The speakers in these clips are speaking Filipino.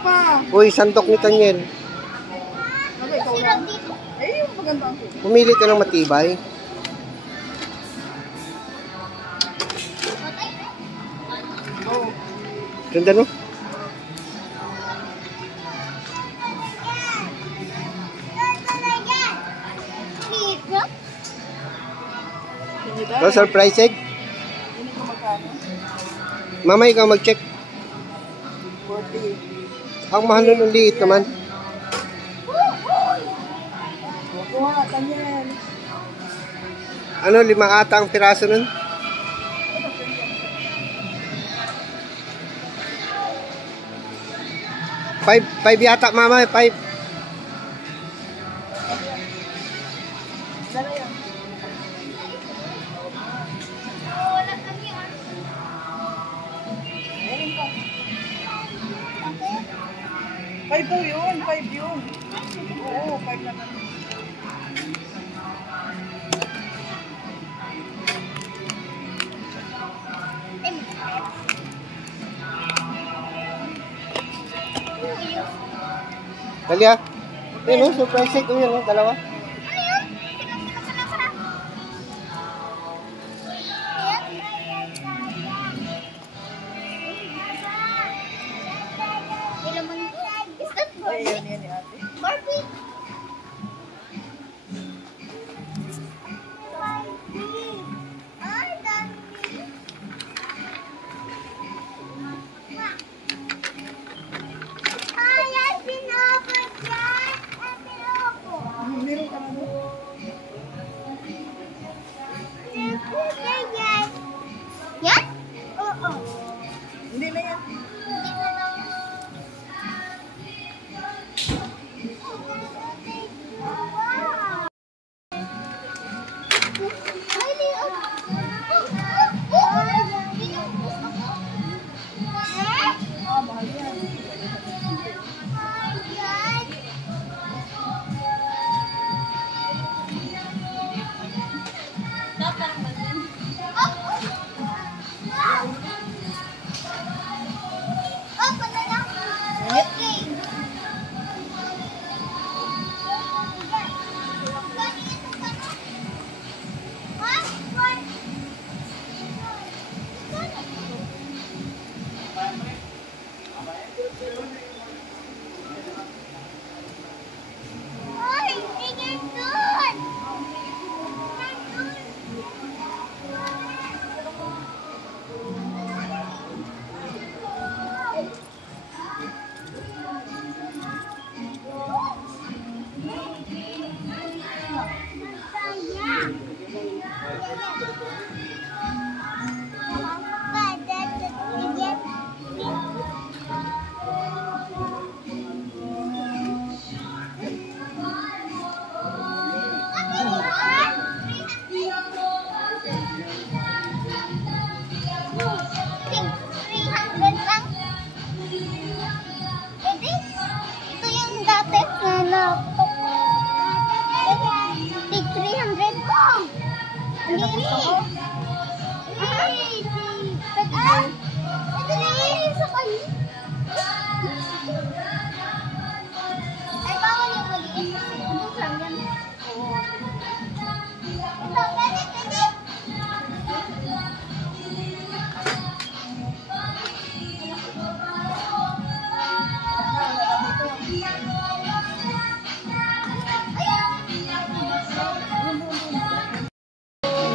pa. Uy, sandok ni Tanyel. Okay, ikaw lang. Ay, yung maganda ang kuko. Pumili ka ng matibay. Oo. Ganda no? Oh, surprise egg? Hindi ko magkano? Mama, ikaw mag-check. 40. Ang mahal nun, ang liit naman. Kuha, Tanyel. Ano, 5 ata ang piraso nun? 5 yata, mama. 5. Dala yan. Meron pa. 5 po yun. 5 yun. Oo, 5 na naman. Dali ah. Ayun oh, surprise egg. Ayun oh, dalawa. Ay, yun yan ate. Barbie. Meron ka na doon. Yan? Oo. Hindi na yan. Hindi na lang. Ah, mahal yan.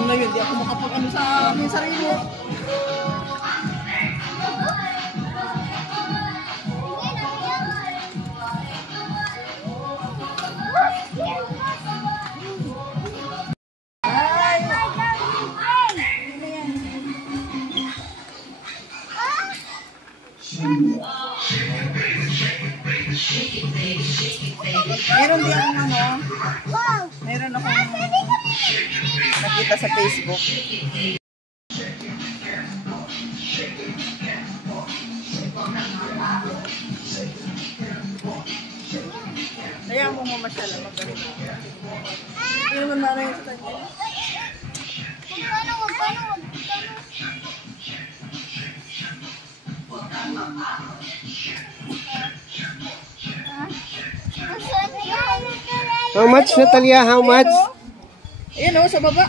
Ngayon, di ako makapag-ano sa aking sarili. Meron di akong ano, meron akong nakita sa Facebook. Kaya mo mamasyal ang magaling. Hindi naman maraming sa tayo. How much, Natalia? How much? Ayan o, sa baba.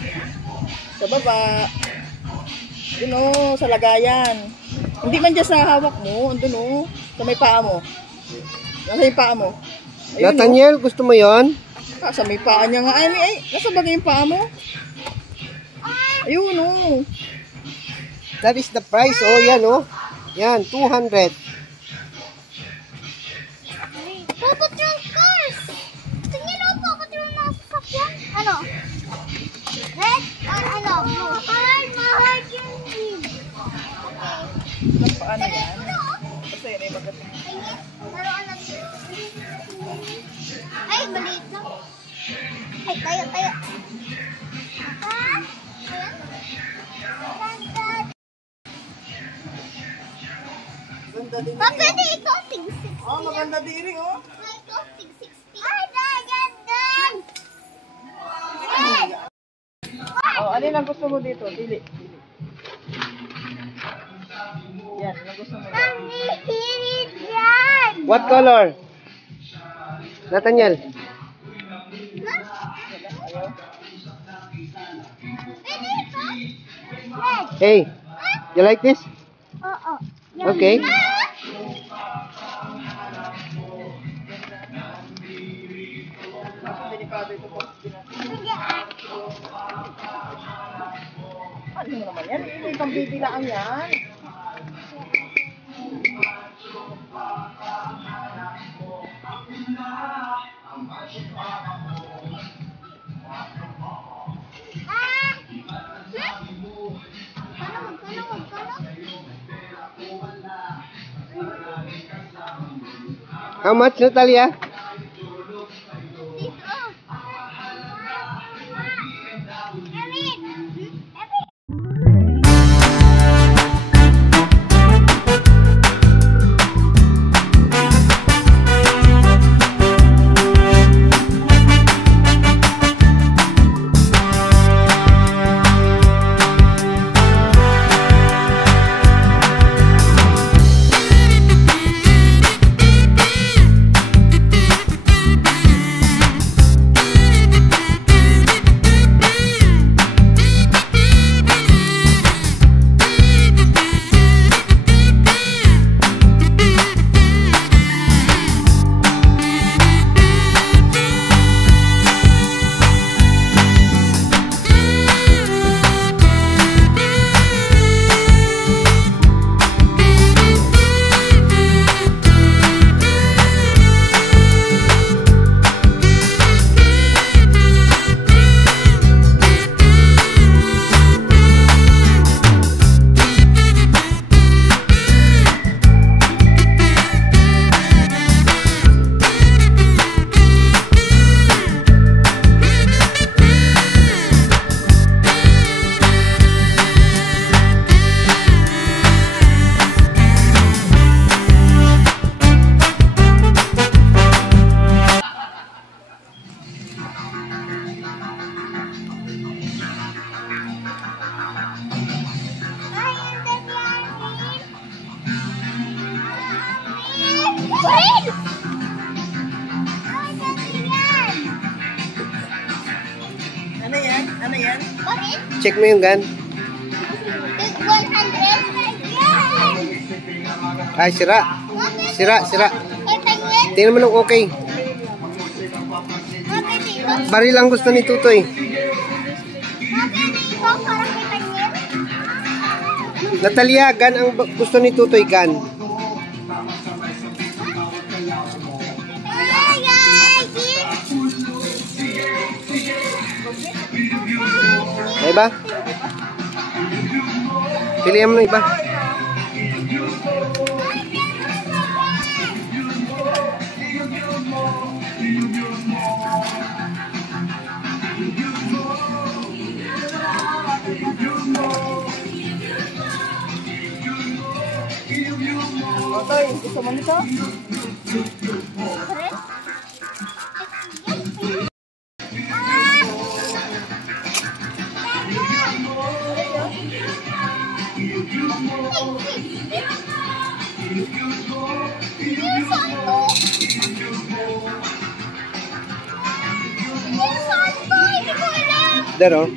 Sa baba. Yun o, sa lagayan. Hindi man dyan sa hawak mo. Andun o, sa may paa mo. Nasa may paa mo. Ayun, Nathaniel, gusto mo yon? Sa may paa niya nga. Ay, nasa bagay yung paa mo. Ayun o. That is the price. Oh, yan oh. Yan, 200. Papatrol cars! Tingin mo, papatrol na sasakyan. Ano? Red or ano? Blue? Mahal yun. Okay. Paano yan? Basta yun ay maganda. Laruan natin. Ay, maliit lang. Ay, tayo. Ganda din. Pwede ikaw, tig 60. Oh, maganda diri oh. Ikaw, tig 60. Ay, ganda! Oh, ano lang gusto mo dito? Dili. Yan, ano gusto mo? Panghihirit yan! What color? Nathaniel. Ayaw. Pwede ito? Red. Hey, you like this? Oo. Okay. Delikado ito po. Sige. Ano naman yan? Ito yung pambibilaan yan. How much, Natalia? Ano yan? Ano yan? Bakit? Check mo yung gun. Big 100? Ay, sira. Sira. Ito yun? Tingnan mo nung okay. Bakit ito? Baril lang gusto ni Tutoy. Bakit ito? Parang kita yun? Natalia, gun ang gusto ni Tutoy, gun. Ay ba? Pilihan mo ng iba. Otoy, gusto mo nito? There, oh.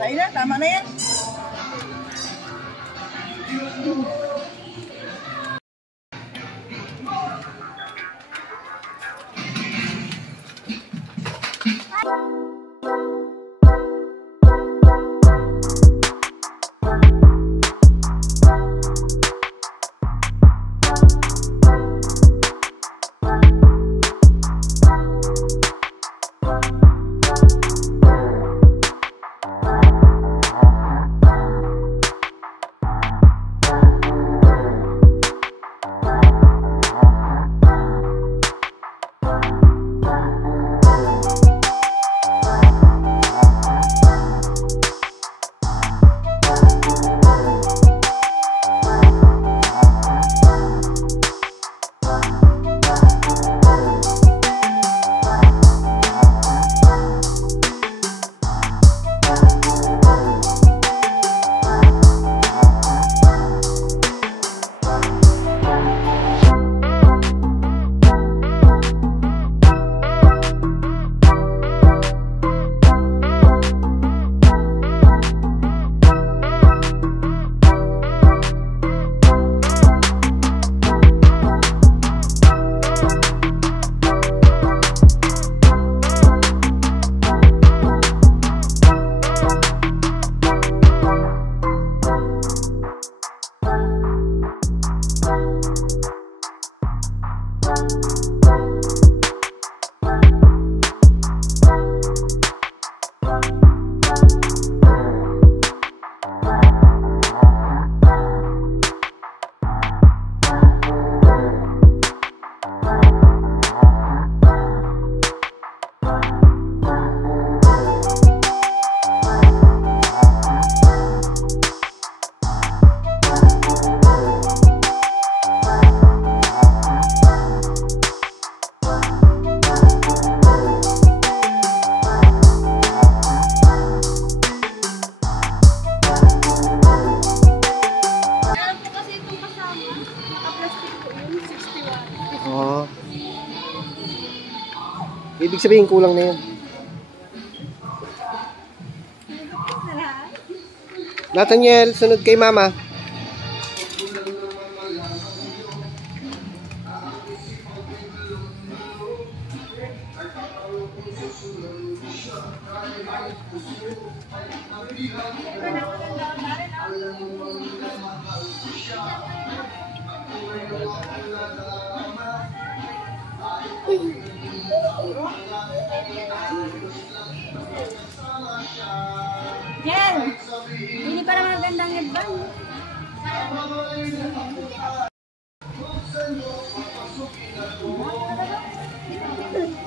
Tayo na, tama na yan. Ibig sabihin kulang na yan. Nathaniel, sunod kay mama. Jel, hindi pa naman magandang headband.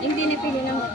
Hindi nipili naman.